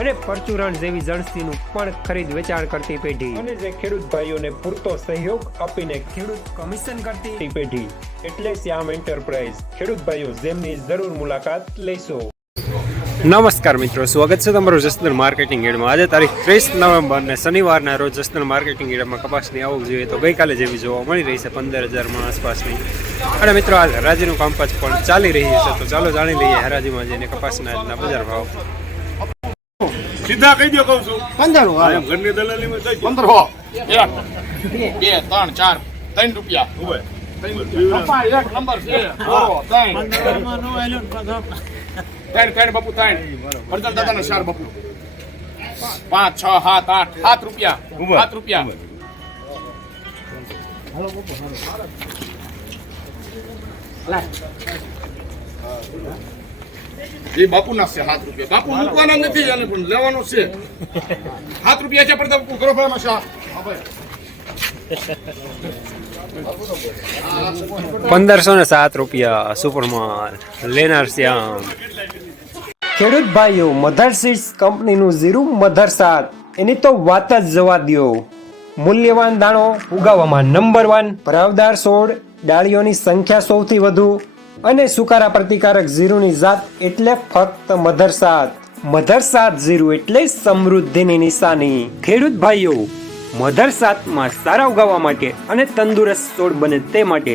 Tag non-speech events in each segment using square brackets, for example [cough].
અને પરચુરણ જેવી જણસીનું પણ ખરીદ વેચાણ કરતી પેઢી. અને જે ખેડૂત ભાઈઓને પૂરતો સહયોગ આપીને ખેડૂત કમિશન કરતી પેઢી. એટલે શ્યામ એન્ટરપ્રાઇઝ. ખેડૂત ભાઈઓ જેમની જરૂર મુલાકાત લેશો. નમસ્કાર મિત્રો સ્વાગત છે તમારું જસદણ માર્કેટિંગ એડમાં. આજે તારીખ ત્રીસ નવેમ્બર ને શનિવારના રોજ જસદણ માર્કેટિંગ એડમાં કપાસની આવક જોઈએ તો ગઈકાલે જેવી જોવા મળી રહી છે પંદર હજારમાં આસપાસની. અને મિત્રો આજ હરાજીનું કામકાજ પણ ચાલી રહ્યું છે. તો ચાલો જાણી લઈએ હરાજીમાં જઈને કપાસના આજના બજાર ભાવ. સીધા કહી દો કહું છું. પંદર એમ ઘરની દલાલીમાં માં દો. પંદર હો બે ત્રણ ચાર ત્રણ રૂપિયા. નંબર છે. ત્રણ. ત્રણ ત્રણ બાપુ ત્રણ. વર્ધન દાદાના ચાર બાપુ. પાંચ છ સાત આઠ સાત રૂપિયા. સાત રૂપિયા. એ બાપુના છે સાત રૂપિયા. બાપુ મૂકવાના નથી એને પણ લેવાનો છે. સાત રૂપિયા છે પડતા બાપુ કરો ભાઈ એમાં શા હા ભાઈ. પંદરસો ને સાત રૂપિયા સુપરમાર લેનાર શ્યામ ખેડૂત ભાઈઓ મધર સીડ્સ કંપનીનું ઝીરું મધર સાત. એની તો વાત જ જવા દો મૂલ્યવાન દાણો ઉગાવવામાં નંબર વન ભરાવદાર છોડ ડાળીઓની સંખ્યા સૌથી વધુ અને સુકારા પ્રતિકારક ઝીરુની જાત એટલે ફક્ત મધર સાત. મધર સાત ઝીરું એટલે સમૃદ્ધિની નિશાની. ખેડૂત ભાઈઓ, મધર સાતમાં સારા ઉગાવવા માટે અને તંદુરસ્ત છોડ બને તે માટે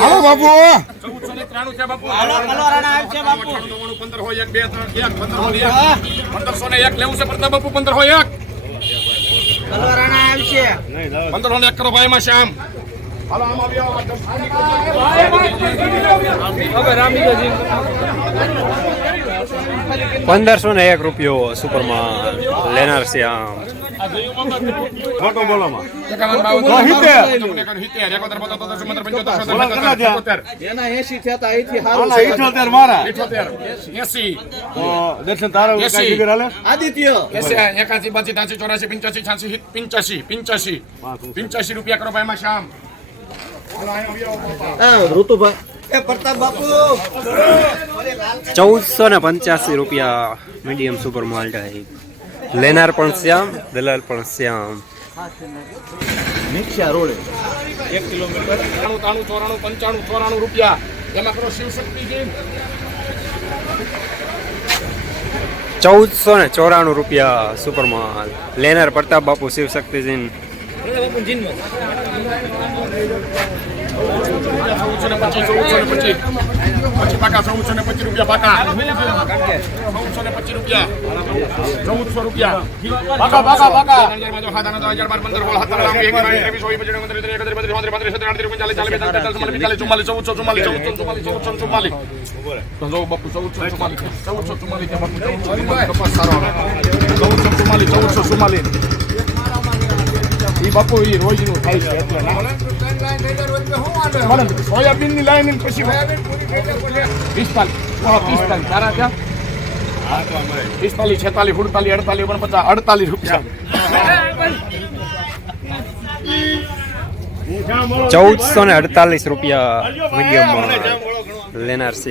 હાલો બાપુ. પંદરસો ને એક લેવું છે પડતા બાપુ પંદર હોય એક પંદર ને એક કરો ભાઈ એમાં શ્યામ હાલો આમ પંદરસો ને એક રૂપિયો સુપરમાં લેનાર શ્યામ મોટો બોલોમાં. દર્શન તારા આદિત્ય એકાસી, બાસી, ત્યાંસી, ચોરાસી, પંચ્યાસી, છ્યાસી, પંચ્યાસી, પંચ્યાસી, પંચ્યાસી રૂપિયા કરો ભાઈ એમાં શ્યામ ઋતુભાઈ પ્રતાપ બાપુ ચૌદસો ને પંચ્યાસી રૂપિયા મીડિયમ સુપર માલ ટાઈપ લેનાર પણ શ્યામ દલાલ પણ શ્યામ મિક્સા રોડે ત્રાણું, ત્રાણું, ચોરાણું, પંચાણું, ચોરાણું રૂપિયા. એમાં કરો શિવશક્તિજી ચૌદસો ને ચોરાણું રૂપિયા સુપર માલ લેનાર પ્રતાપ બાપુ શિવશક્તિજીન ચૌદસો ને પચીસ ચૌદસો ને પચીસ. પચીસ પાકા ચૌદસો ને પચીસ રૂપિયા પાકા. ચૌદસો ને પચીસ રૂપિયા. ચૌદસો રૂપિયા. પાકા પાકા પાકા. ચૌદસો, ચુમ્માલીસ, ચૌદસો, ચુમ્માલીસ, જો બાપુ બાપુ ઈ રોજનું થાય છે એટલે ના. સોયાબીનની લાઈન પછી પિસ્તાલીસ. તારા ત્યાં? પિસ્તાલીસ છેતાલીસ સુડતાલીસ અડતાલીસ ઓગણપચાસ અડતાલીસ રૂપિયા. ચૌદસો ને અડતાલીસ રૂપિયા મીડિયમ લેનાર છે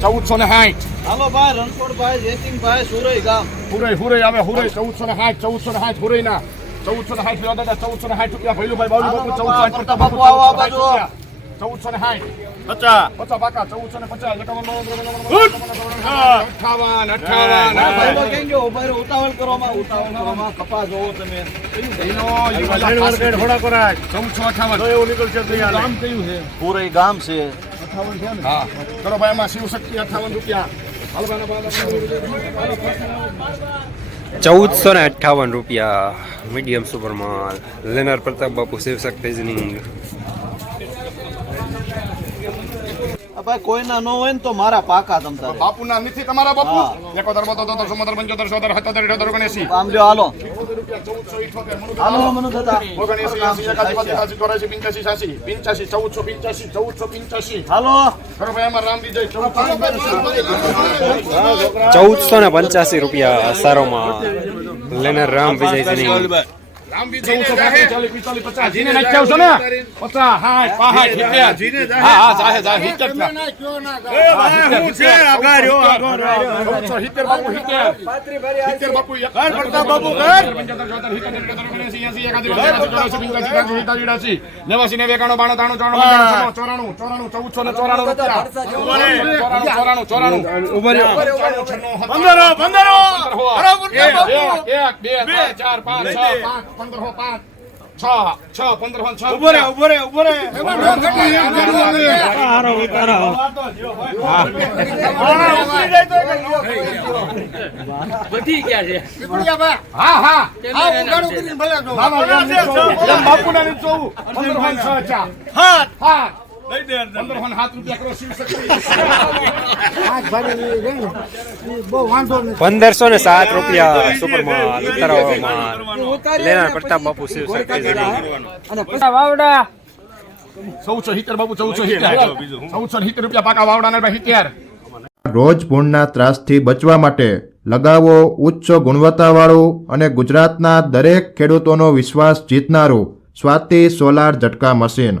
ચૌદસો ને સાઠ. હાલો ભાઈ રણછોડભાઈ જયસિંહભાઈ સુરઈ ગામ. હુરઈ હુરઈ આવે હુરઈ ચૌદસો ને સાઠ ચૌદસો ને સાઠ હુરઈ ના ચૌદસો ને સાઠ દાદા ચૌદસો ને સાઠ રૂપિયા ભૈલુભાઈ બાપુ ચૌદસો બાપુ આવો આ બાજુ. ચૌદસો ને સાઠ. પચાસ. પચાસ પાકા ચૌદસો ને પચાસ. છો? ઉતાવળ કરવામાં ઉતાવળ કરવામાં કપા જોવો તમે. ચૌદસો અઠાવન. એવું નીકળશે ગામ કયું છે? પૂરે ગામ છે. હા. ચલો ભાઈ એમાં શિવશક્તિ અઠાવન રૂપિયા. હાલો ભાઈ, ચૌદસો ને અઠ્ઠાવન રૂપિયા મીડિયમ સુપર માલ. લેનાર પ્રતાપ બાપુ શિવશક્તિ રીઝનિંગ આ ભાઈ કોઈના ન હોય ને તો મારા પાકા તમતા બાપુના નથી તમારા બાપુ. એકોતેર બોતેર તોતેર ચુમ્મોતેર પંચોતેર હતો સત્તોતેર અઠ્યોતેર ઓગણએંસી આમ જો હાલો. ચૌદસો ને પંચ્યાસી રૂપિયા સારો માલ લેનાર રામ વિજય રીઝનિંગ રામ વિજય ચૌદસો પાંત્રીસ ચાલીસ પિસ્તાલીસ પચાસ. જીને નાખી આવશો ને? પચાસ સાઠ પાંસઠ સિત્તેર. હા હા સિત્તેર. સિત્તેર બાપુ સિત્તેર. સિત્તેર બાપુ બાપુ બાણું, ચોરાણું, ચોરાણું, ચોરાણું, ચૌદસો ને ચોરાણું ચોરાણું, ચોરાણું, ચોરાણું. પંચાણું, છન્નું, સત્તાણું, પંદરો પંદરો. એક, એક, બે, ચાર, પાંચ, છ, પાંચ, પંદર, હો, પાંચ, છ, છ, પંદર, હો, છ. ઊભો રે ઊભો રે ઊભો રે હા, હા. ના, ચૌદ. પંદર, હો, છ, ચાર. હા હા. દે સાત રૂપિયા કરો, શિવશક્તિ. પંદરસો ને સાત રૂપિયા સુપર માલ ઉતારો લેનાર પ્રતાપ બાપુ શિવશક્તિ રીઝનિંગ ચૌદસો સિત્તેર બાપુ ચૌદસો ચૌદસો સિત્તેર રૂપિયા પાકા વાવડાના સિત્તેર રોજ ભૂણના ત્રાસથી બચવા માટે લગાવો ઉચ્ચ ગુણવત્તાવાળું અને ગુજરાતના દરેક ખેડૂતોનો વિશ્વાસ જીતનારું સ્વાતિ સોલાર ઝટકા મશીન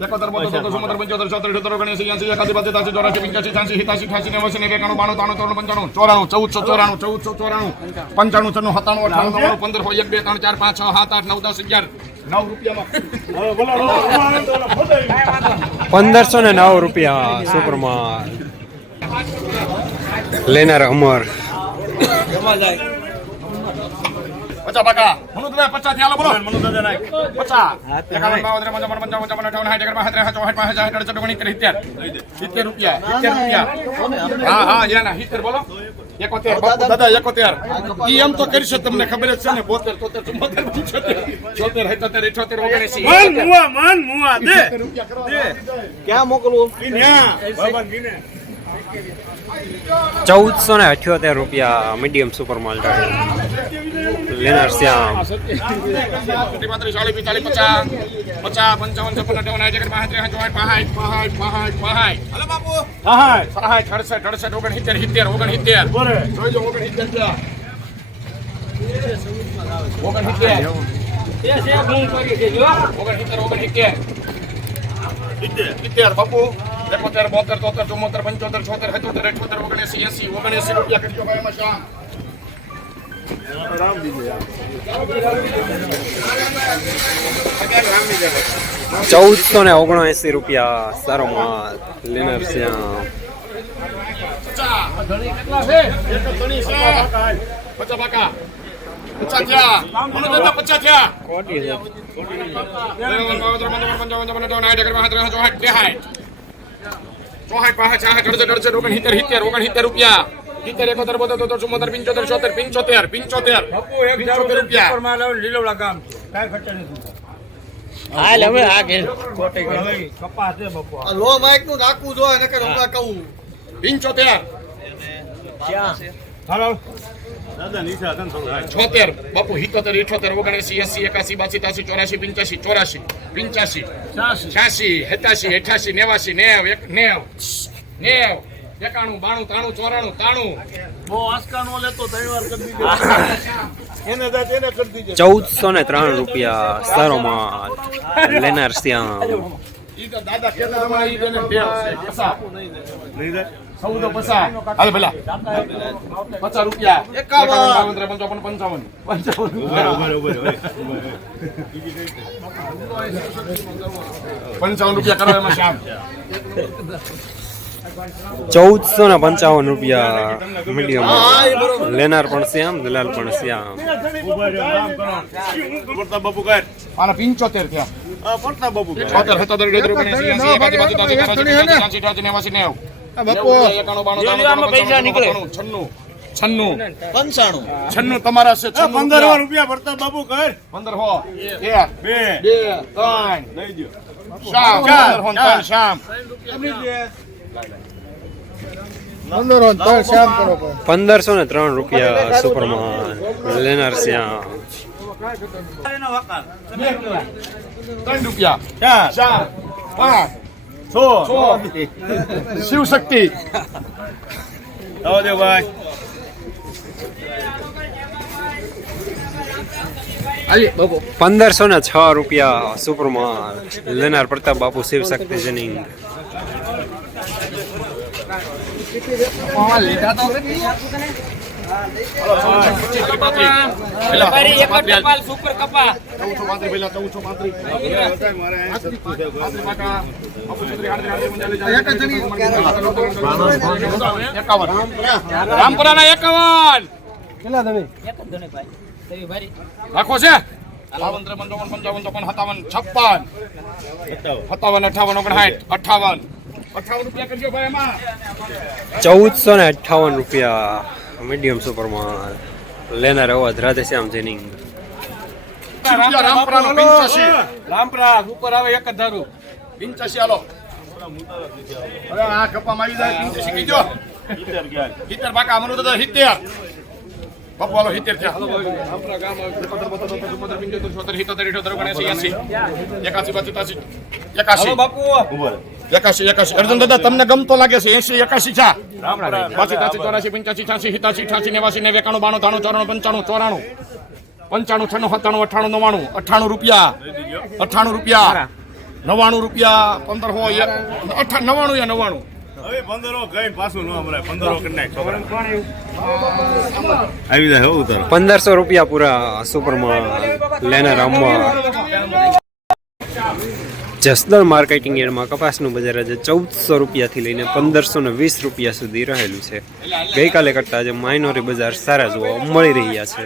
એકોતેર બોતેર તોતેર ચુમ્મોતેર પંચોતેર છોતેર અઠ્યોતેર ઓગણએંસી એંસી એકાસી બાસી ત્રાસી ચોરાસી પંચ્યાસી છ્યાસી સિત્યાસી અઠ્યાસી એકાણું બાણું ત્રાણું પંચાણું ચોરાણું ચૌદસો ચોરાણું ચૌદસો ચોરાણું પંચાણું છન્નું સત્તાણું અઠાણું નવ્વાણું પંદર સો એક બે ત્રણ ચાર પાંચ છ સાત આઠ નવ દસ અગિયાર પંદરસો ને નવ રૂપિયા સુપર માલ લેનાર અમર. પચાસ પાકા મનુ દાદા પચા થી આલો બોલો. મનુ દાદા નાખ પચાસ એકાવન બાવન ત્રેપન ચોપન પંચાવન પંચાવન અઠાવન સાઠ એકર ત્રેસઠ ચોસઠ પાંસઠ સાઠ અડસઠ ઓગણીસ ત્રીસ સિત્તેર સિત્તેર રૂપિયા. સિત્તેર રૂપિયા હા હા યાના સિત્તેર બોલો. એકોતેર. બાપુ દાદા એકોતેર. ઈ એમ તો કરશે તમને ખબર જ છે ને બોતેર તોતેર ચુમ્મોતેર પંચોતેર છોતેર સત્તોતેર ઇઠોતેર ઓગણએંસી મન મુવા મન મુવા દે. રૂપિયા કરો. દે. ક્યાં મોકલવું ન્યા બાબા ગીને ચૌદસો ને અઠ્યોતેર રૂપિયા મીડિયમ સુપર માલ લેનાર શ્યામ બાપુ એકોતેર બોતેર તોતેર ચુમ્મોતેર પંચોતેર છોતેર સત્તોતેર અઠ્યોતેર ઓગણસી એસી ઓગણસી રૂપિયા કેટલો ભાઈ ચૌદસો ને ઓગણએંસી રૂપિયા સારો માલ લેનાર શ્યામ પાકા પચાસ થયા મને દાદા પચાસ થયા રૂપિયા સિત્તેર એકોતેર બોતેર તોતેર ચુમ્મોતેર પંચોતેર છોતેર પંચોતેર પંચોતેર પંચોતેર રૂપિયા. લીલોડા ગામ કાઈ ખર્ચ નથી કપાસ છે બાપુ આ લો માઇકનું નાખવું જોઈએ નકર હમણાં કહું. પંચોતેર. હાલો. દાદા નીચે હતા ને થોડું હાય. છોતેર. બાપુ હિતોતેર ઇઠોતેર ઓગણએસી એસી એકાસી બાસી ચોરાસી પંચ્યાસી ચોરાસી પંચ્યાસી છ્યાસી. છ્યાસી સત્યાસી અઠ્યાસી નેવાસી નેવ એક નેવ નેવ એકાણું બાણું ત્રાણું ચોરાણું તાણું બહુ આંચકા નો લેતો ત્રણ વાર કરી દીધો. [laughs] એને જાત એને કરી દીધે. ચૌદસો ને ત્રણ રૂપિયા સારો માલ લેનાર શ્યામ. પંચાવન. પંચાવન રૂપિયા કરો એમાં શ્યામ. ચૌદસો ને પંચાવન રૂપિયા મીડિયમ લેનાર પણ શ્યામ દલાલ પણ શ્યામ. પિંચોતેર છન્નું છન્નું. પંચાણું. છન્નું તમારા છે પંદર રૂપિયા. રૂપિયા પડતા બાપુ કર પંદર હો. એક બે. બે ત્રણ. દો પંદરસો ને ત્રણ રૂપિયા સુપરમાન લેનાર શ્યામ. ત્રણ રૂપિયા. ચાર. ચાર પાંચ છ શિવ શક્તિ ભાઈ. પંદરસો ને છ રૂપિયા સુપરમાન લેનાર પ્રતાપ બાપુ શિવ શક્તિ જનિંગ. સુપર ના એકાવન કેટલા ધણી એકાવન રામપુરાના એકાવન રાખો છે. બાવન ત્રેપન ચોપન પંચાવન ચોપન સત્તાવન છપ્પન. સત્તાવન અઠાવન ઓગણસાઠ અઠાવન. અઠાવન ચૌદસો ને અઠ્ઠાવન રૂપિયા મીડિયમ સુપરમાન લેનાર અવાજ રાધેશ્યામ જેનિંગ. રૂપિયા રામપરા ઉપર આવે એક જ ધારું. પંચ્યાસી હાલો. હવે આ કપામાં આવી જાય. પંચ્યાસી કીધો. સિત્તેર બાકા અમરું તો સિત્તેર બાપુ હાલો સિત્તેર એકાશી એકાસી બાસી એકાશી એકાસી એકાસી અર્જુન દાદા તમને ગમતો લાગે છે એસી એકાસી છે પાછી ચોરાસી પંચ્યાસી છ્યાસી સિત્યાસી અઠાસી નેવાસી નેવું એકાણું બાણું ત્રાણું ચોરાણું પંચાણું ચોરાણું પંચાણું છન્નું સત્તાણું અઠાણું નવ્વાણું અઠાણું રૂપિયા અઠાણું રૂપિયા નવ્વાણું રૂપિયા પંદર હોય અઠા નવ્વાણું યા નવ્વાણું પંદરસો રૂપિયા પૂરા સુપરમાં લેનાર અમવા જસદણ માર્કેટિંગ યાર્ડમાં કપાસનું બજાર આજે ચૌદસો રૂપિયાથી લઈને પંદરસો ને વીસ રૂપિયા સુધી રહેલું છે. ગઈકાલે કરતાં આજે માઇનોરી બજાર સારા જોવા મળી રહ્યા છે.